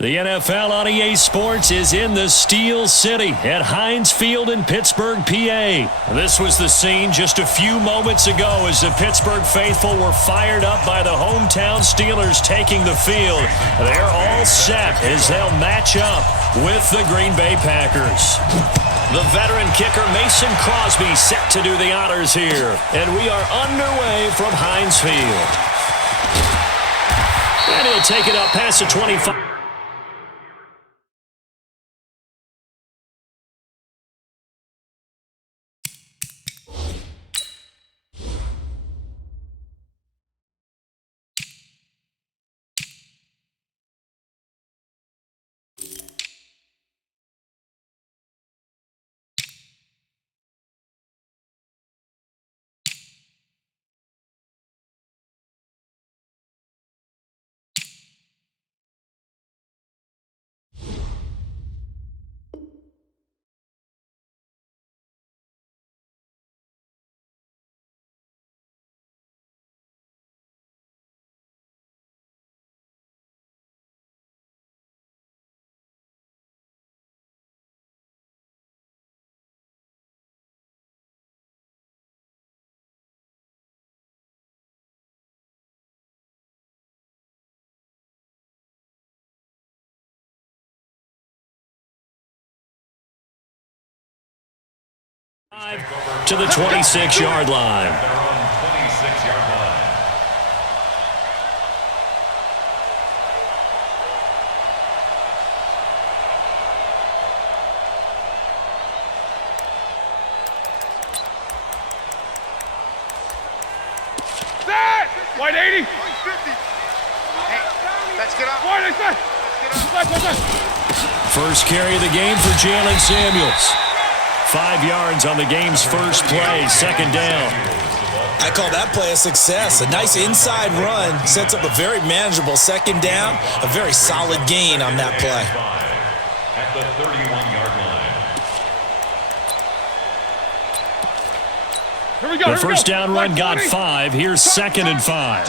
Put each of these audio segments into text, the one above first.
The NFL on EA Sports is in the Steel City at Heinz Field in Pittsburg, PA. This was the scene just a few moments ago as the Pittsburgh faithful were fired up by the hometown Steelers taking the field. They're all set as they'll match up with the Green Bay Packers. The veteran kicker Mason Crosby set to do the honors here. And we are underway from Heinz Field. And he'll take it up past the 25. To the 26-yard line. They're on 26-yard line. White 80. Hey, let's get up. White, let's get up. First carry of the game for Jalen Samuels. 5 yards on the game's first play, second down. I call that play a success. A nice inside run sets up a very manageable second down, a very solid gain on that play. At the 31-yard line. Here we go. The first down run got 5. Here's second and 5.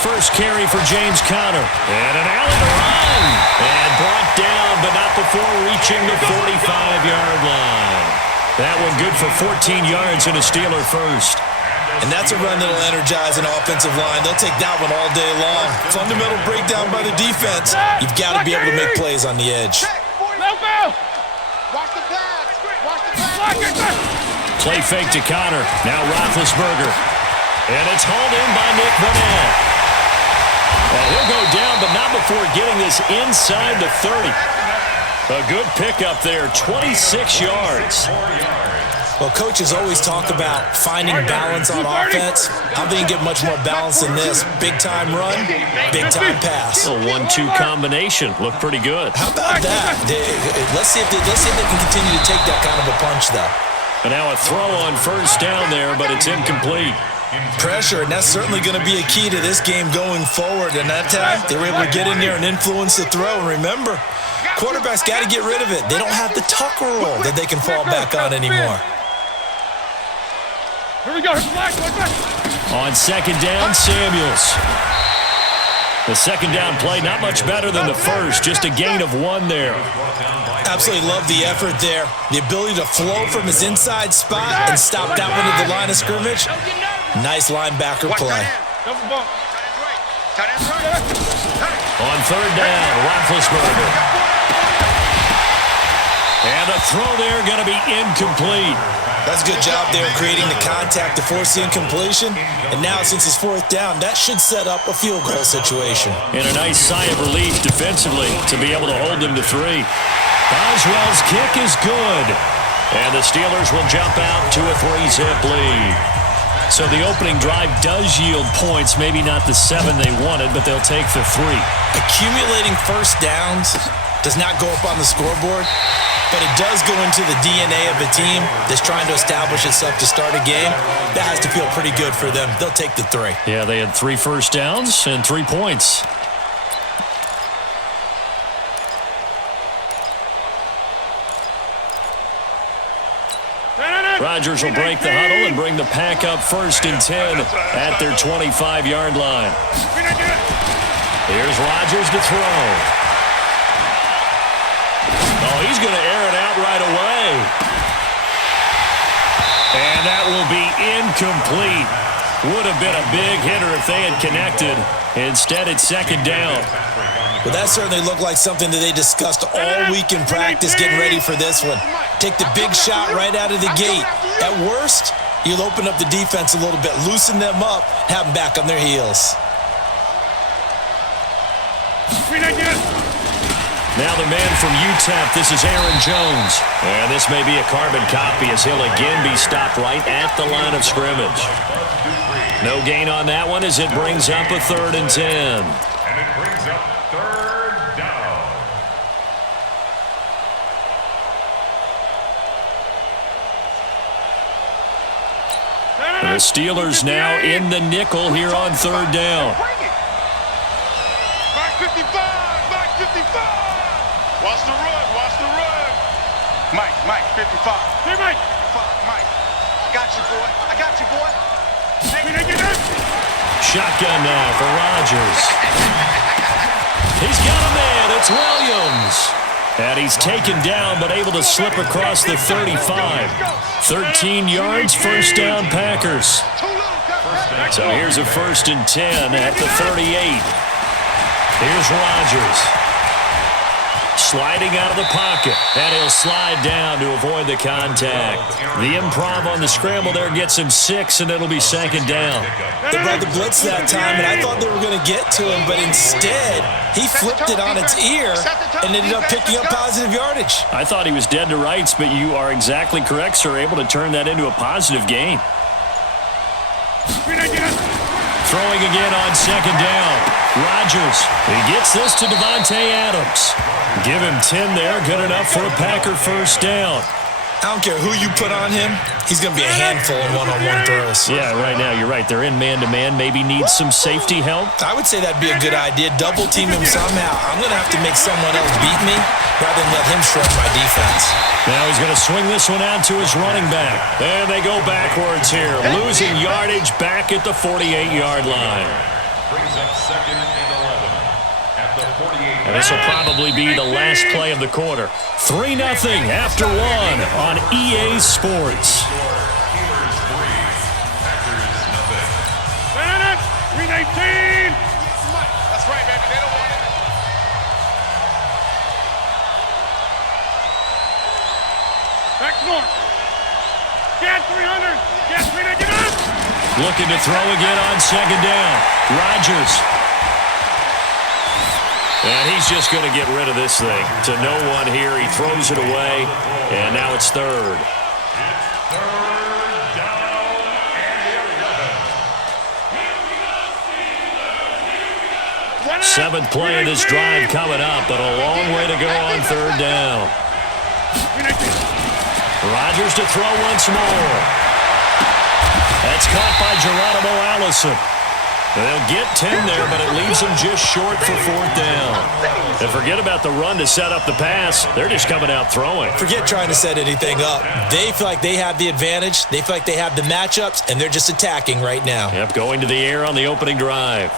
First carry for James Conner. And an alley to run. And brought down, but not before reaching the 45-yard line. That one good for 14 yards and a Steeler first. And that's a run that'll energize an offensive line. They'll take that one all day long. Fundamental breakdown by the defense. You've got to be able to make plays on the edge. Watch the pass. Watch the pass. Play fake to Conner. Now Roethlisberger. And it's hauled in by Nick Vanette. And he'll go down, but not before getting this inside the 30. A good pickup there, 26 yards. Well, coaches always talk about finding balance on offense. I'm going to get much more balance than this. Big-time run, big-time pass. A 1-2 combination. Looked pretty good. How about that? Let's see if they can continue to take that kind of a punch, though. And now a throw on first down there, but it's incomplete. Pressure, and that's certainly going to be a key to this game going forward. And that time, they were able to get in there and influence the throw. And remember, quarterbacks got to get rid of it. They don't have the tuck roll that they can fall back on anymore. Here we go. On second down, Samuels. The second down play, not much better than the first, just a gain of 1 there. Absolutely love the effort there. The ability to flow from his inside spot and stop that one at the line of scrimmage. Nice linebacker play. On third down, Roethlisberger. And a throw there going to be incomplete. That's a good job there creating the contact to force the incompletion. And now, since it's fourth down, that should set up a field goal situation. And a nice sigh of relief defensively to be able to hold them to 3. Boswell's kick is good. And the Steelers will jump out to a 3-zip lead. So the opening drive does yield points, maybe not the 7 they wanted, but they'll take the 3. Accumulating first downs does not go up on the scoreboard, but it does go into the DNA of a team that's trying to establish itself to start a game. That has to feel pretty good for them. They'll take the 3. Yeah, they had 3 first downs and 3 points. Rodgers will break the huddle and bring the pack up 1st and 10 at their 25-yard line. Here's Rodgers to throw. Oh, he's going to air it out right away. And that will be incomplete. Would have been a big hitter if they had connected. Instead, it's 2nd down. Well, that certainly looked like something that they discussed all week in practice getting ready for this one. Take the big shot right out of the gate. At worst, you'll open up the defense a little bit, loosen them up, have them back on their heels. Now the man from UTEP, this is Aaron Jones. And this may be a carbon copy as he'll again be stopped right at the line of scrimmage. No gain on that one as it brings up a 3rd and 10. And it brings up 3rd down. The Steelers now in the nickel here on 3rd down. Mark 55, Mark 55. Watch the run, watch the run. Mike, 55. Hey, Mike. Mike, I got you, boy. I got you, boy. Shotgun now for Rodgers. He's got a man. It's Williams. And he's taken down but able to slip across the 35. 13 yards, 1st down Packers. So here's a 1st and 10 at the 38. Here's Rodgers. Sliding out of the pocket, and he'll slide down to avoid the contact. The improv on the scramble there gets him 6, and it'll be 2nd down. They brought the blitz that time, and I thought they were going to get to him, but instead, he flipped it on its ear and ended up picking up positive yardage. I thought he was dead to rights, but you are exactly correct, sir, able to turn that into a positive gain. Throwing again on 2nd down. Rodgers, he gets this to Devontae Adams. Give him 10 there, good enough for a Packer 1st down. I don't care who you put on him, he's going to be a handful in one-on-one throws. Yeah, right now, you're right. They're in man-to-man, maybe needs some safety help. I would say that'd be a good idea. Double team him somehow. I'm going to have to make someone else beat me rather than let him shred my defense. Now he's going to swing this one out to his running back. And they go backwards here, losing yardage back at the 48-yard line. Brings up 2nd and 11 at the 48. And this will probably be the last play of the quarter. 3-0 after 1 on EA Sports. Steelers 3, Packers 0. 319. That's right, baby. They don't want it. Back north. Get 300. Get 399. Looking to throw again on 2nd down. Rodgers. And he's just going to get rid of this thing. To no one here. He throws it away. And now it's 3rd. It's 3rd down and 11. 7th play of this drive coming up, but a long way to go on 3rd down. Rodgers to throw once more. That's caught by Geronimo Allison. They'll get 10 there, but it leaves them just short for 4th down. And forget about the run to set up the pass. They're just coming out throwing. Forget trying to set anything up. They feel like they have the advantage. They feel like they have the matchups, and they're just attacking right now. Yep, going to the air on the opening drive.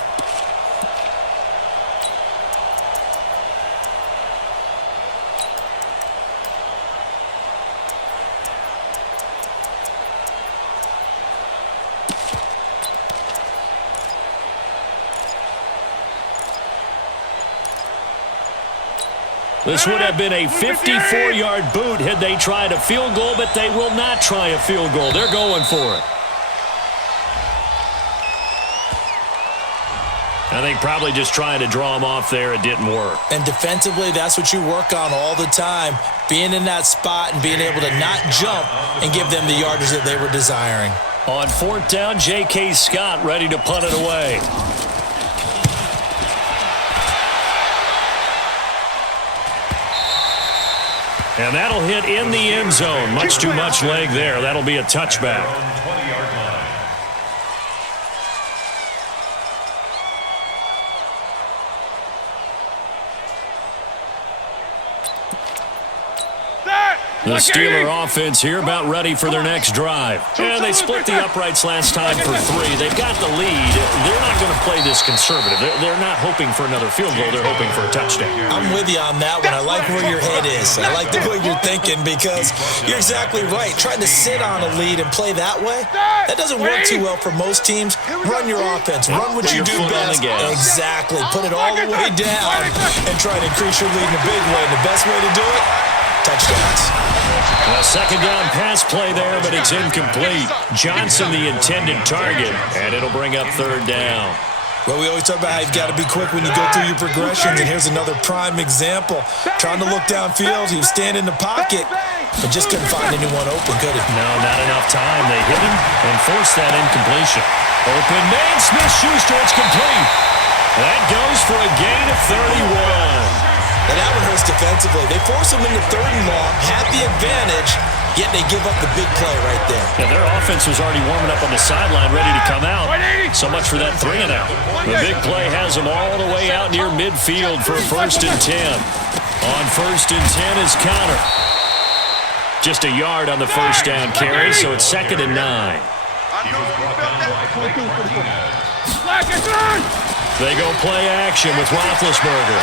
This would have been a 54-yard boot had they tried a field goal, but they will not try a field goal. They're going for it. I think probably just trying to draw him off there. It didn't work. And defensively, that's what you work on all the time. Being in that spot and being able to not jump and give them the yardage that they were desiring. On 4th down, J.K. Scott ready to punt it away. And that'll hit in the end zone. Much too much leg there. That'll be a touchback. 20-yard line. Set. The Steeler offense here about ready for their next drive. And they split the uprights last time for 3. They've got the lead. They're not going to play this conservative. They're not hoping for another field goal. They're hoping for a touchdown. I'm with you on that one. I like where your head is. I like the way you're thinking because you're exactly right. Trying to sit on a lead and play that way, that doesn't work too well for most teams. Run your offense. Run what you do best. Exactly. Put it all the way down and try to increase your lead in a big way. And the best way to do it, touchdowns. A second down pass play there, but it's incomplete. Johnson the intended target, and it'll bring up third down. Well, we always talk about how you've got to be quick when you go through your progressions, and here's another prime example. Trying to look downfield, he was standing in the pocket, but just couldn't find anyone open, could he? No, not enough time. They hit him and forced that incompletion. Open man, Smith-Schuster, it's complete. That goes for a gain of 31. And that one hurts defensively. They force him into third and long, had the advantage, yet they give up the big play right there. Yeah, their offense was already warming up on the sideline, ready to come out. So much for that 3 and out. The big play has them all the way out near midfield for a 1st and 10. On 1st and 10 is Connor. Just a yard on the first down carry, so it's 2nd and 9. They go play action with Roethlisberger.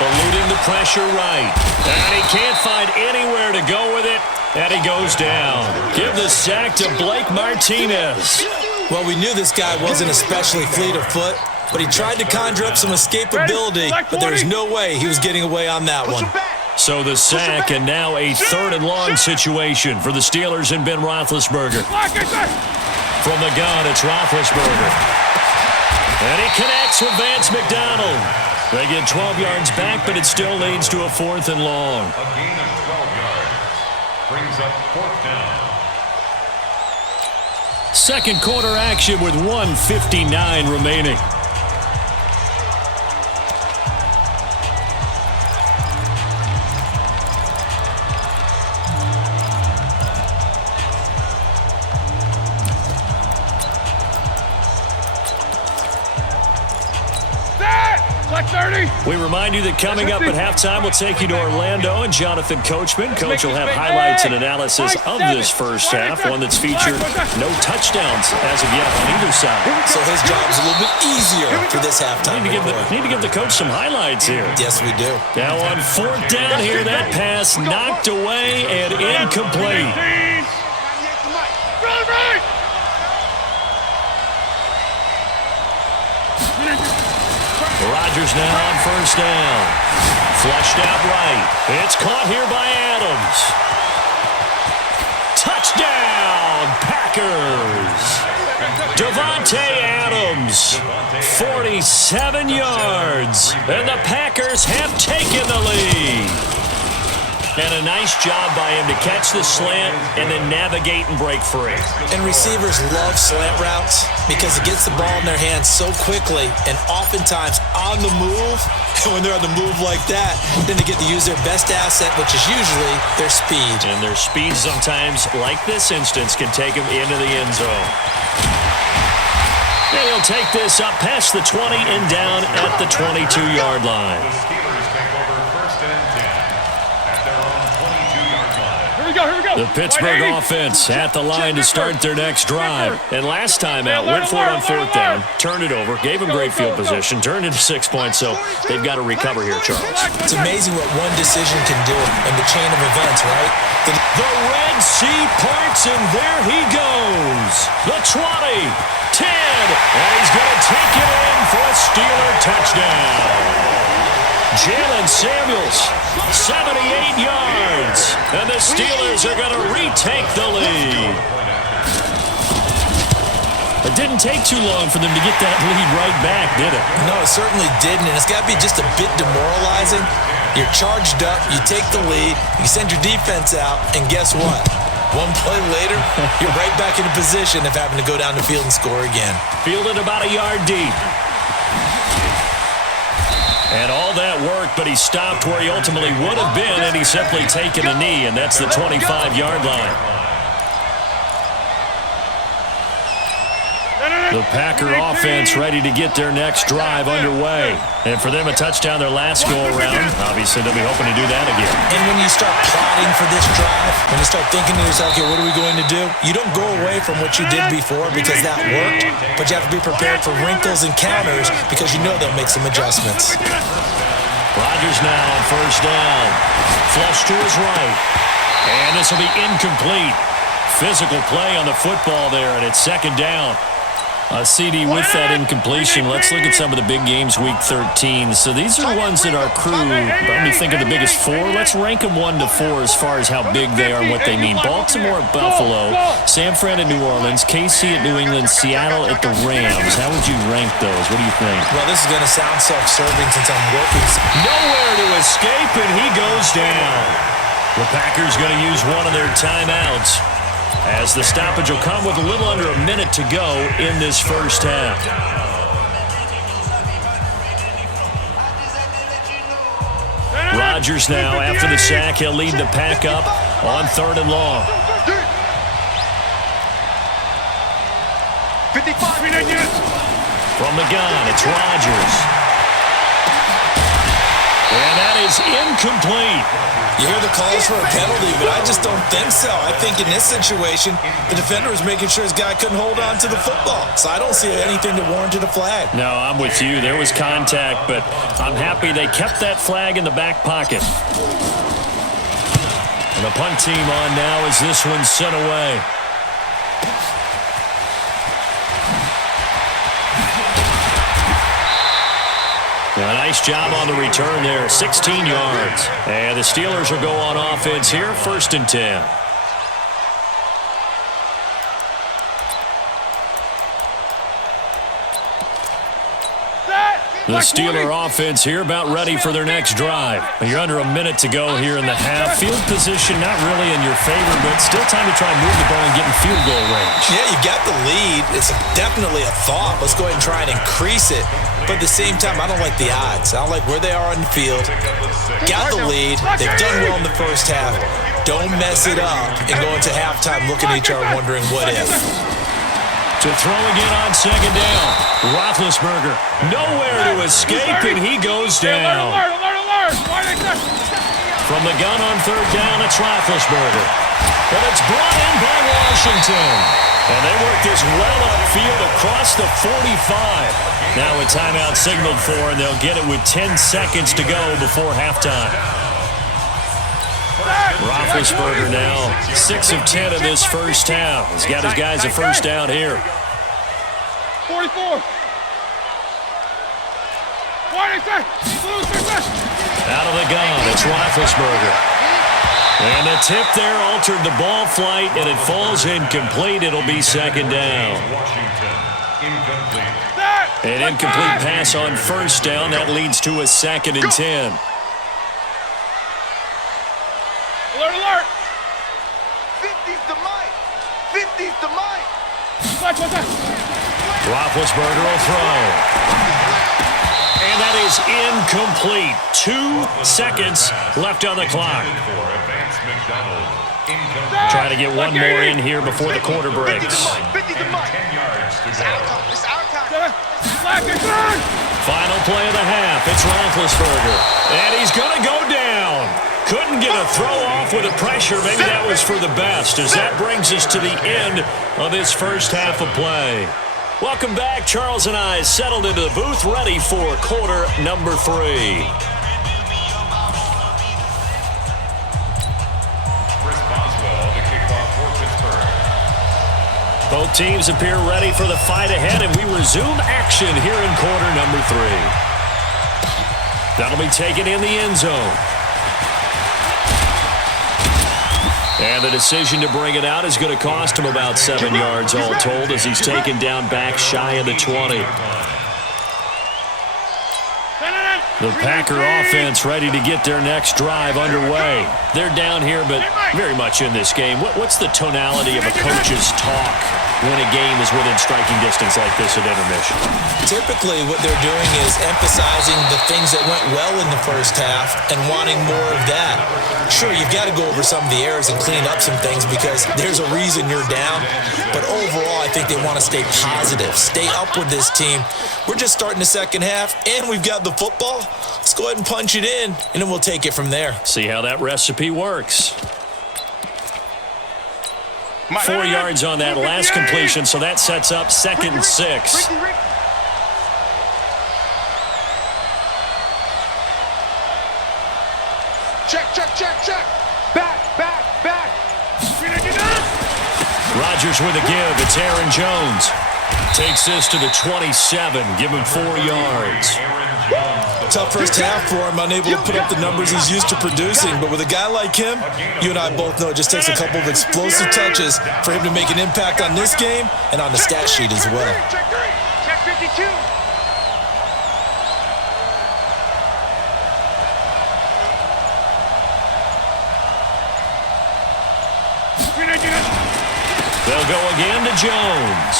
Eluding the pressure right. And he can't find anywhere to go with it. And he goes down. Give the sack to Blake Martinez. Well, we knew this guy wasn't especially fleet of foot, but he tried to conjure up some escapability, but there was no way he was getting away on that one. So the sack and now a 3rd and long situation for the Steelers and Ben Roethlisberger. From the gun, it's Roethlisberger. And he connects with Vance McDonald. They get 12 yards back, but it still leads to a 4th and long. A gain of 12 yards brings up 4th down. Second quarter action with 1:59 remaining. We remind you that coming up at halftime, we'll take you to Orlando and Jonathan Coachman. Coach will have highlights and analysis of this first half, one that's featured no touchdowns as of yet on either side. So his job is a little bit easier for this halftime. Need to give the coach some highlights here. Yes, we do. Now on 4th down here, that pass knocked away and incomplete. Rodgers now on 1st down. Flushed out right. It's caught here by Adams. Touchdown, Packers. Davante Adams, 47 yards. And the Packers have taken the lead. And a nice job by him to catch the slant and then navigate and break free. And receivers love slant routes because it gets the ball in their hands so quickly and oftentimes on the move. And when they're on the move like that, then they get to use their best asset, which is usually their speed. And their speed sometimes, like this instance, can take them into the end zone. And he'll take this up past the 20 and down at the 22-yard line. The Steelers take over 1st and 10 at their own 22-yard line. Here we go. The Pittsburgh offense at the line to start their next drive. And last time out, went for it on 4th down, turned it over, gave them great field position, turned into 6 points, so they've got to recover here, Charles. It's amazing what one decision can do in the chain of events, right? The Red Sea parts, and there he goes. The 20, 10, and he's going to take it in for a Steeler touchdown. Jalen Samuels, 78 yards, and the Steelers are going to retake the lead. It didn't take too long for them to get that lead right back, did it? No, it certainly didn't, and it's got to be just a bit demoralizing. You're charged up, you take the lead, you send your defense out, and guess what? One play later, you're right back in a position of having to go down the field and score again. Fielded about a yard deep. And all that worked, but he stopped where he ultimately would have been, and he's simply taken a knee, and that's the 25-yard line. The Packer offense ready to get their next drive underway. And for them, a touchdown their last go-around. Obviously, they'll be hoping to do that again. And when you start plotting for this drive, when you start thinking to yourself, okay, what are we going to do? You don't go away from what you did before because that worked, but you have to be prepared for wrinkles and counters because you know they'll make some adjustments. Rodgers now on first down. Flush to his right. And this will be incomplete. Physical play on the football there, and it's second down. CD with that incompletion. Let's look at some of the big games week 13. So these are ones that our crew, let me think of the biggest four. Let's rank them 1 to 4 as far as how big they are and what they mean. Baltimore at Buffalo, San Fran at New Orleans, KC at New England, Seattle at the Rams. How would you rank those? What do you think? Well, this is going to sound self-serving since I'm working. Nowhere to escape, and he goes down. The Packers going to use one of their timeouts, as the stoppage will come with a little under a minute to go in this first half. Rodgers now, after the sack, he'll lead the pack up on 3rd and long. 55. From the gun, it's Rodgers. And that is incomplete. You hear the calls for a penalty, but I just don't think so. I think in this situation, the defender was making sure his guy couldn't hold on to the football. So I don't see anything to warrant a flag. No, I'm with you. There was contact, but I'm happy they kept that flag in the back pocket. And the punt team on now as this one's sent away. A nice job on the return there, 16 yards. And the Steelers will go on offense here, 1st and 10. The Steeler offense here about ready for their next drive. You're under a minute to go here in the half. Field position not really in your favor, but still time to try and move the ball and get in field goal range. Yeah, you got the lead. It's definitely a thought. Let's go ahead and try and increase it. But at the same time, I don't like the odds. I don't like where they are on the field. Got the lead. They've done well in the first half. Don't mess it up and go into halftime looking at each other wondering what if. To throw again on 2nd down. Roethlisberger nowhere to escape, and he goes down. From the gun on 3rd down, it's Roethlisberger. And it's brought in by Washington. And they work this well upfield across the 45. Now a timeout signaled for, and they'll get it with 10 seconds to go before halftime. Roethlisberger now 6 of 10 in this first half. He's got his guys a first down here. 44. Out of the gun, it's Roethlisberger. And the tip there altered the ball flight, and it falls incomplete. It'll be 2nd down. An incomplete pass on 1st down. That leads to a 2nd and 10. Alert, alert! 50's the mic. 50's the mic. Roethlisberger will throw. And that is incomplete. 2 seconds left on the clock. Trying to get one more in here before the quarter breaks. 50's the mic. It's our time. Final play of the half. It's Roethlisberger. And he's going to go down. Couldn't get a throw off with the pressure. Maybe that was for the best, as that brings us to the end of this first half of play. Welcome back. Charles and I settled into the booth, ready for quarter number 3. Both teams appear ready for the fight ahead, and we resume action here in quarter number 3. That'll be taken in the end zone. And the decision to bring it out is going to cost him about 7 yards all told, as he's taken down back shy of the 20. The Packer offense ready to get their next drive underway. They're down here, but very much in this game. What's the tonality of a coach's talk when a game is within striking distance like this at intermission? Typically, what they're doing is emphasizing the things that went well in the first half and wanting more of that. Sure, you've got to go over some of the errors and clean up some things because there's a reason you're down. But overall, I think they want to stay positive, stay up with this team. We're just starting the second half, and we've got the football. Let's go ahead and punch it in, and then we'll take it from there. See how that recipe works. 4 yards on that last completion, so that sets up 2nd and 6. Check. Back. Rodgers with a give. It's Aaron Jones. Takes this to the 27. Give him 4 yards. Tough first half for him, unable to put up the numbers he's used to producing. But with a guy like him, you and I both know it just takes a couple of explosive touches for him to make an impact on this game and on the stat sheet as well. Check 52. They'll go again to Jones.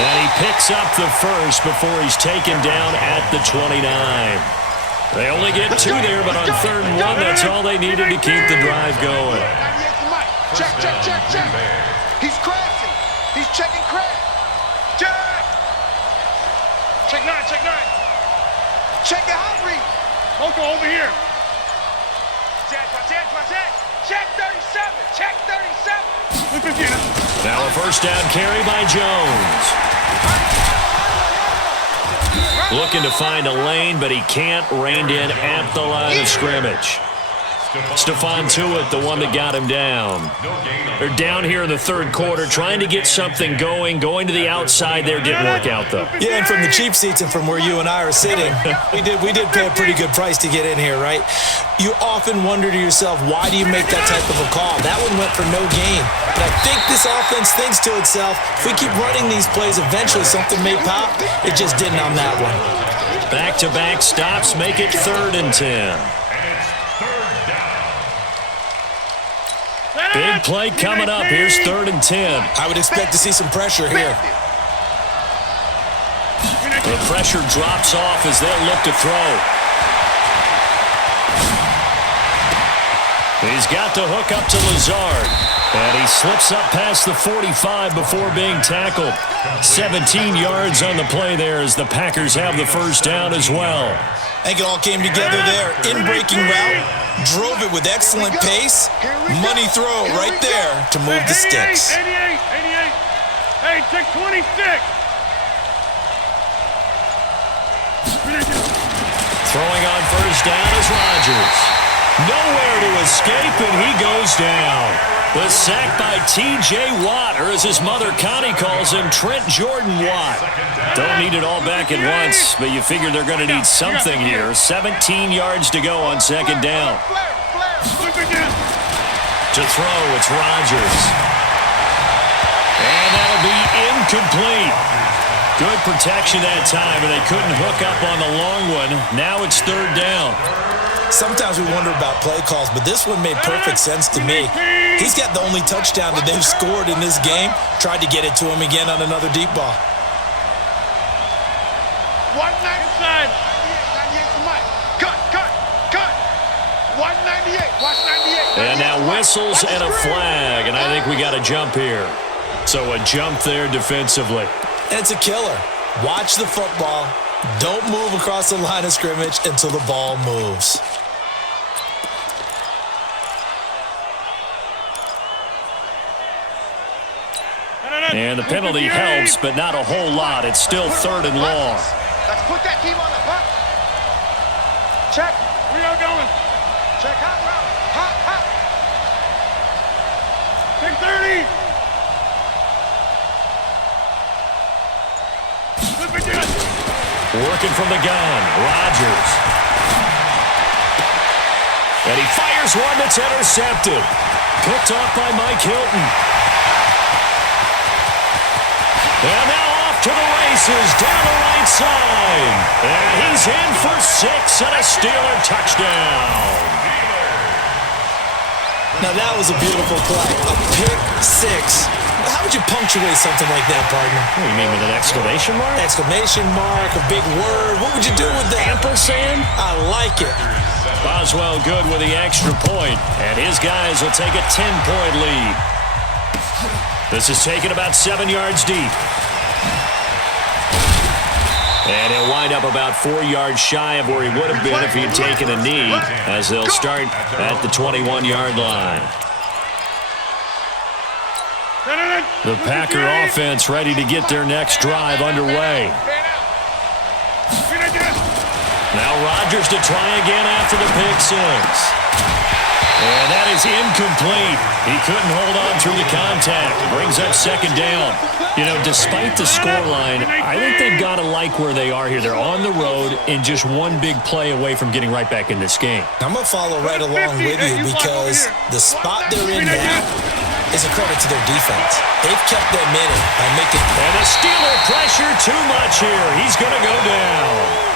And he picks up the first before he's taken down at the 29. They only get 2 there, but on 3rd and 1, that's all they needed to keep the drive going. Check. He's crashing. He's checking crash. Check 9. Check it out, Reed. Coco, over here. Check 37. Check 37. Now a first down carry by Jones. Looking to find a lane, but he can't. Reined in at the line of scrimmage. Stephon Tuitt, the one that got him down. They're down here in the 3rd quarter, trying to get something going to the outside there. Didn't work out, though. Yeah, and from the cheap seats and from where you and I are sitting, we did pay a pretty good price to get in here, right? You often wonder to yourself, why do you make that type of a call? That one went for no gain. But I think this offense thinks to itself, if we keep running these plays, eventually something may pop. It just didn't on that one. Back-to-back stops make it 3rd and 10. Big play coming up. Here's 3rd and 10. I would expect to see some pressure here. The pressure drops off as they'll look to throw. He's got the hook up to Lazard. And he slips up past the 45 before being tackled. 17 yards on the play there as the Packers have the first down as well. I think it all came together there. In-breaking route, drove it with excellent pace. Money throw right there to move the sticks. 88. Hey, check 26. Throwing on first down is Rodgers. Nowhere to escape, and he goes down. The sack by T.J. Watt, or as his mother Connie calls him, Trent Jordan Watt. Don't need it all back at once, but you figure they're going to need something here. 17 yards to go on 2nd down. To throw, it's Rodgers. And that'll be incomplete. Good protection that time, and they couldn't hook up on the long one. Now it's 3rd down. Sometimes we wonder about play calls, but this one made perfect sense to me. He's got the only touchdown that they've scored in this game. Tried to get it to him again on another deep ball. 198. Cut. 198. Watch 98. And now whistles and a flag, and I think we got a jump here. So a jump there defensively. And it's a killer. Watch the football. Don't move across the line of scrimmage until the ball moves. And the penalty helps, but not a whole lot. It's still 3rd and long. Let's put that team on the puck. Check. Where y'all going? Check hot route. Hot. Check 30. Working from the gun, Rodgers. And he fires one that's intercepted. Picked off by Mike Hilton. And now off to the races down the right outside. And he's in for 6 and a Steeler touchdown. Now that was a beautiful play. A pick 6. How would you punctuate something like that, partner? What do you mean, with an exclamation mark? Exclamation mark, a big word. What would you do with that? Ampersand? I like it. Boswell good with the extra point, and his guys will take a 10-point lead. This is taken about 7 yards deep. And he'll wind up about 4 yards shy of where he would have been if he had taken a knee, as they'll start at the 21-yard line. The Packer offense ready to get their next drive underway. Now Rodgers to try again after the pick 6. And that is incomplete. He couldn't hold on through the contact. Brings up 2nd down. You know, despite the scoreline, I think they've got to like where they are here. They're on the road and just one big play away from getting right back in this game. I'm going to follow right along with you because the spot they're in now is a credit to their defense. They've kept them in it by making... And the Steeler pressure too much here. He's going to go down.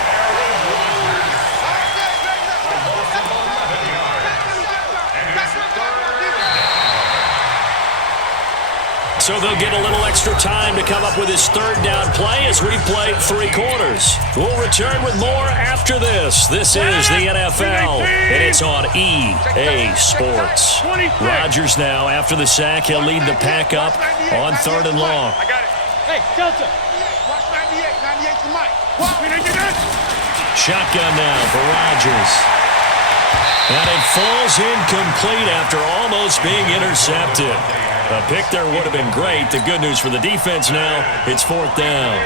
So they'll get a little extra time to come up with his 3rd down play as we played 3 quarters. We'll return with more after this. This is the NFL, and it's on EA Sports. Rodgers now, after the sack, he'll lead the pack up on 3rd and long. I got it. Hey, Delta. Watch 98. 98 to Mike. Shotgun now for Rodgers. And it falls incomplete after almost being intercepted. A pick there would have been great. The good news for the defense now, it's 4th down.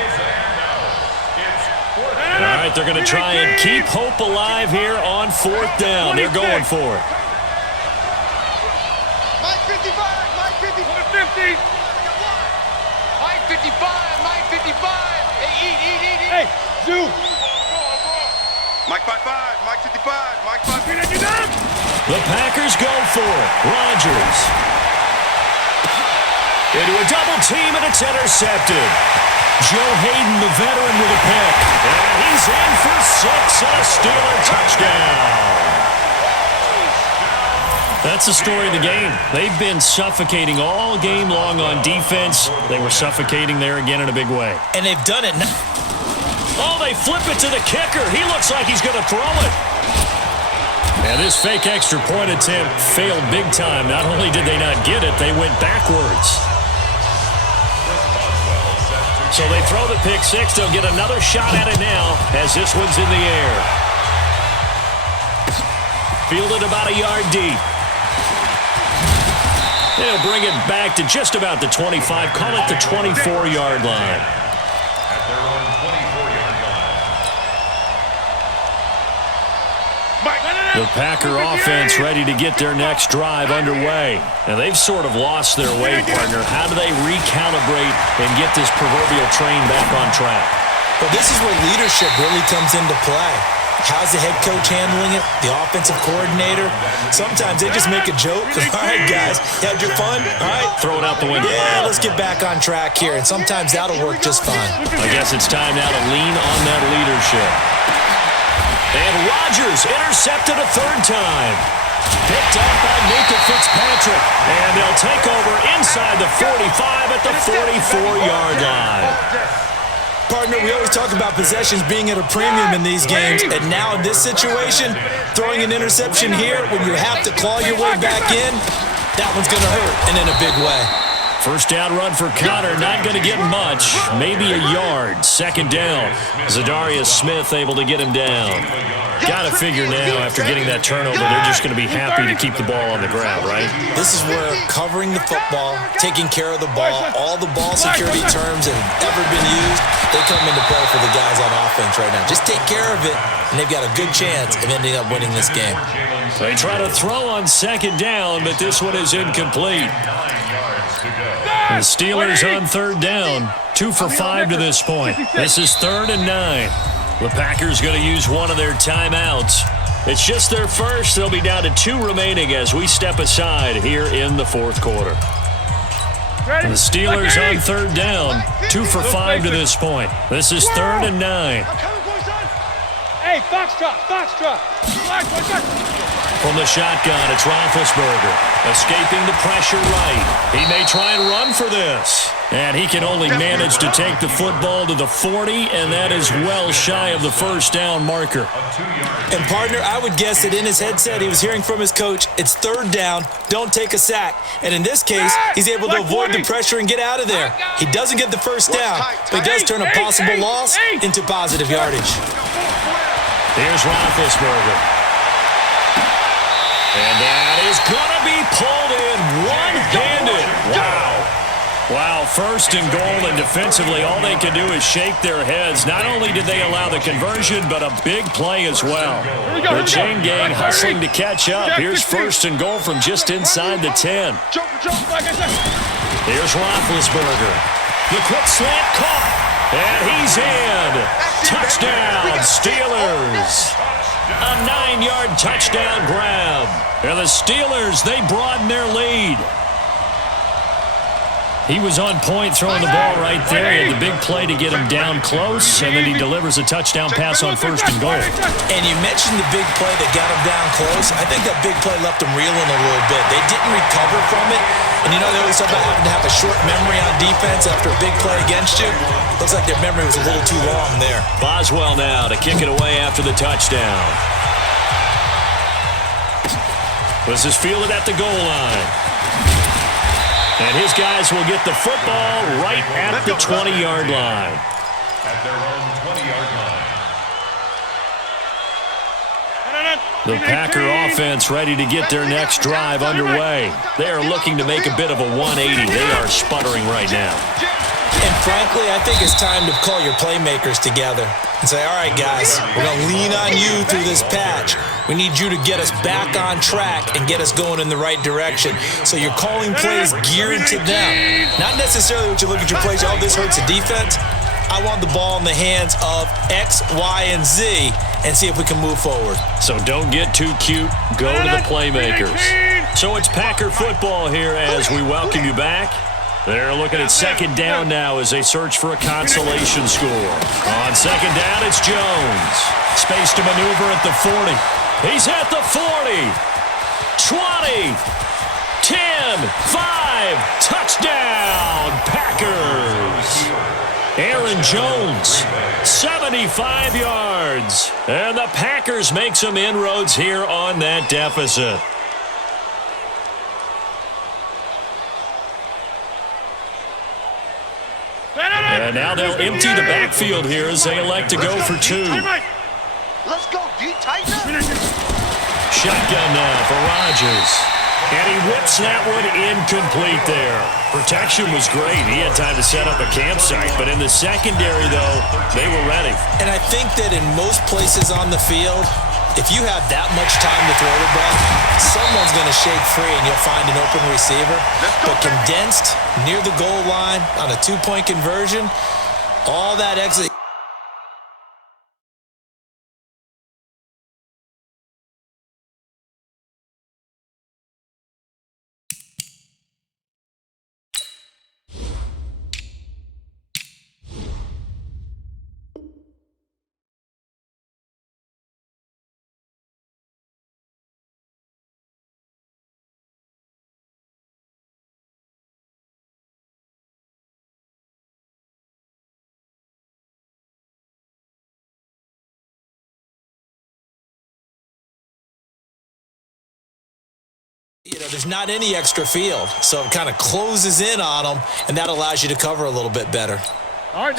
All right, they're going to try and keep hope alive here on 4th down. They're going for it. Mike 55. Mike 50. 50. Mike 55. Mike 55. Hey, eat. Hey, Zoo. Mike 55. Mike 55. Mike 55. The Packers go for it. Rodgers. Into a double team, and it's intercepted. Joe Hayden, the veteran, with a pick. And he's in for 6 and a Steeler touchdown. That's the story of the game. They've been suffocating all game long on defense. They were suffocating there again in a big way. And they've done it now. Oh, they flip it to the kicker. He looks like he's going to throw it. And this fake extra point attempt failed big time. Not only did they not get it, they went backwards. So they throw the pick 6. They'll get another shot at it now as this one's in the air. Fielded about a yard deep. They'll bring it back to just about the 25. Call it the 24-yard line. At their own 24-yard line. The Packer offense ready to get their next drive underway. And they've sort of lost their way, partner. How do they recalibrate and get this proverbial train back on track? Well, this is where leadership really comes into play. How's the head coach handling it? The offensive coordinator? Sometimes they just make a joke. All right, guys, you had your fun? All right. Throw it out the window. Yeah, let's get back on track here. And sometimes that'll work just fine. I guess it's time now to lean on that leadership. And Rodgers intercepted a 3rd time. Picked up by Minka Fitzpatrick. And they'll take over inside the 45 at the 44-yard line. Partner, we always talk about possessions being at a premium in these games, and now in this situation, throwing an interception here when you have to claw your way back in, that one's going to hurt, and in a big way. First down run for Connor, not going to get much, maybe a yard. 2nd down. Zadarius Smith able to get him down. Got to figure now, after getting that turnover, they're just going to be happy to keep the ball on the ground, right? This is where covering the football, taking care of the ball, all the ball security terms that have ever been used, they come into play for the guys on offense right now. Just take care of it, and they've got a good chance of ending up winning this game. They try to throw on 2nd down, but this one is incomplete. The Steelers on 3rd down, 2 for 5 to this point. This is 3rd and 9. The Packers going to use one of their timeouts. It's just their first. They'll be down to 2 remaining as we step aside here in the 4th quarter. The Steelers on third down, 2 for 5 to this point. This is 3rd and 9. Hey, Foxtrot. From the shotgun, it's Roethlisberger, escaping the pressure right. He may try and run for this. And he can only manage to take the football to the 40, and that is well shy of the first down marker. And, partner, I would guess that in his headset he was hearing from his coach, it's 3rd down, don't take a sack. And in this case, he's able to avoid the pressure and get out of there. He doesn't get the first down, but he does turn a possible loss into positive yardage. Here's Roethlisberger. And that is going to be pulled in one-handed. Wow, 1st and goal, and defensively all they can do is shake their heads. Not only did they allow the conversion, but a big play as well. The chain gang hustling to catch up. Here's 1st and goal from just inside the 10. Here's Roethlisberger. The quick slant caught, and he's in. Touchdown, Steelers. A 9-yard touchdown grab. And the Steelers, they broaden their lead. He was on point throwing the ball right there. He had the big play to get him down close, and then he delivers a touchdown pass on 1st and goal. And you mentioned the big play that got him down close. I think that big play left him reeling a little bit. They didn't recover from it. And you know, they always talk about having to have a short memory on defense after a big play against you. Looks like their memory was a little too long there. Boswell now to kick it away after the touchdown. This is fielded at the goal line. And his guys will get the football right at the 20-yard line. At their own 20-yard line. The Packer offense ready to get their next drive underway. They are looking to make a bit of a 180. They are sputtering right now. And frankly, I think it's time to call your playmakers together and say, all right, guys, we're going to lean on you through this patch. We need you to get us back on track and get us going in the right direction. So you're calling plays geared to them. Not necessarily what you look at your plays, oh, this hurts the defense. I want the ball in the hands of X, Y, and Z and see if we can move forward. So don't get too cute. Go to the playmakers. So it's Packer football here as we welcome you back. They're looking at 2nd down now as they search for a consolation score. On 2nd down, it's Jones. Space to maneuver at the 40. He's at the 40. 20. 10. 5. Touchdown, Packers. Aaron Jones, 75 yards. And the Packers make some inroads here on that deficit. And now they'll empty the backfield here as they elect to go for 2. Let's go, D. Tighten up. Shotgun now for Rodgers. And he whips that one incomplete there. Protection was great. He had time to set up a campsite. But in the secondary, though, they were ready. And I think that in most places on the field, if you have that much time to throw the ball, someone's going to shake free and you'll find an open receiver. But condensed, near the goal line, on a 2-point conversion, all that exit. You know, there's not any extra field, so it kind of closes in on them, and that allows you to cover a little bit better.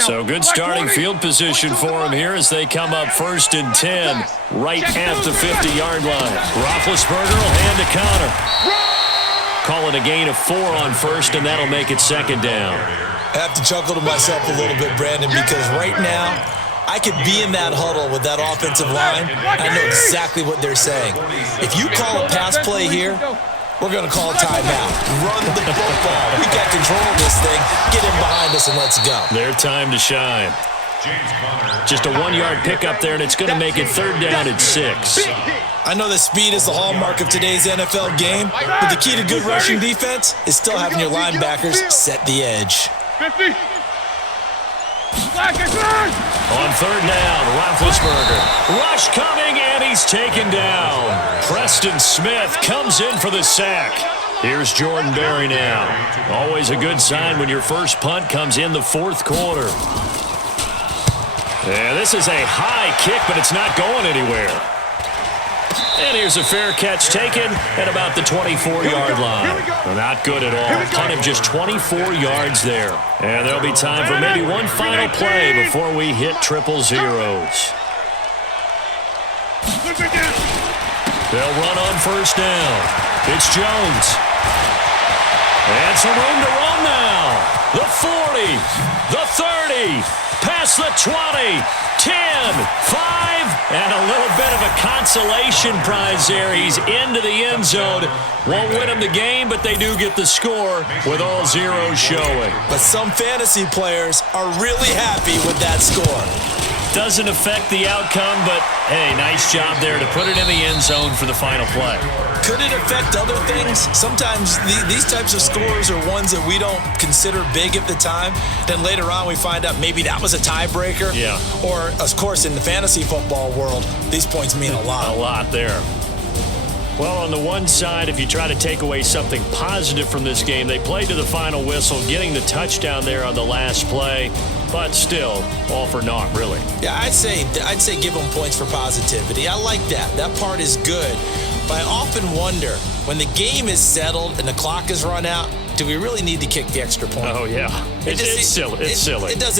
So good starting field position for them here as they come up 1st and 10, right at the 50-yard line. Roethlisberger will hand a counter. Call it a gain of 4 on 1st, and that'll make it 2nd down. I have to chuckle to myself a little bit, Brandon, because right now, I could be in that huddle with that offensive line. I know exactly what they're saying. If you call a pass play here, we're going to call a timeout. Run the football. We got control of this thing. Get him behind us and let's go. Their time to shine. James Conner. Just a 1-yard pickup there, and it's going to make it 3rd down and 6. I know that speed is the hallmark of today's NFL game, but the key to good rushing defense is still having your linebackers set the edge. 50. On 3rd down, Roethlisberger. Rush coming, and he's taken down. Preston Smith comes in for the sack. Here's Jordan Berry now. Always a good sign when your first punt comes in the 4th quarter. Yeah, this is a high kick, but it's not going anywhere. And here's a fair catch taken at about the 24-yard line. Not good at all. Punt him just 24 yards there. And there'll be time for maybe one final play before we hit triple zeros. They'll run on 1st down. It's Jones. And some room to run now. The 40, the 30, past the 20, 10, 5, and a little bit of a consolation prize there. He's into the end zone. Won't win him the game, but they do get the score with all zeros showing. But some fantasy players are really happy with that score. Doesn't affect the outcome, but hey, nice job there to put it in the end zone for the final play. Could it affect other things? Sometimes these types of scores are ones that we don't consider big at the time. Then later on we find out maybe that was a tiebreaker. Yeah. Or, of course, in the fantasy football world, these points mean a lot. A lot there. Well, on the one side, if you try to take away something positive from this game, they played to the final whistle, getting the touchdown there on the last play. But still, all for naught, really. Yeah, I'd say give them points for positivity. I like that. That part is good. But I often wonder, when the game is settled and the clock is run out, do we really need to kick the extra point? Oh, yeah. It's silly. It's silly. It doesn't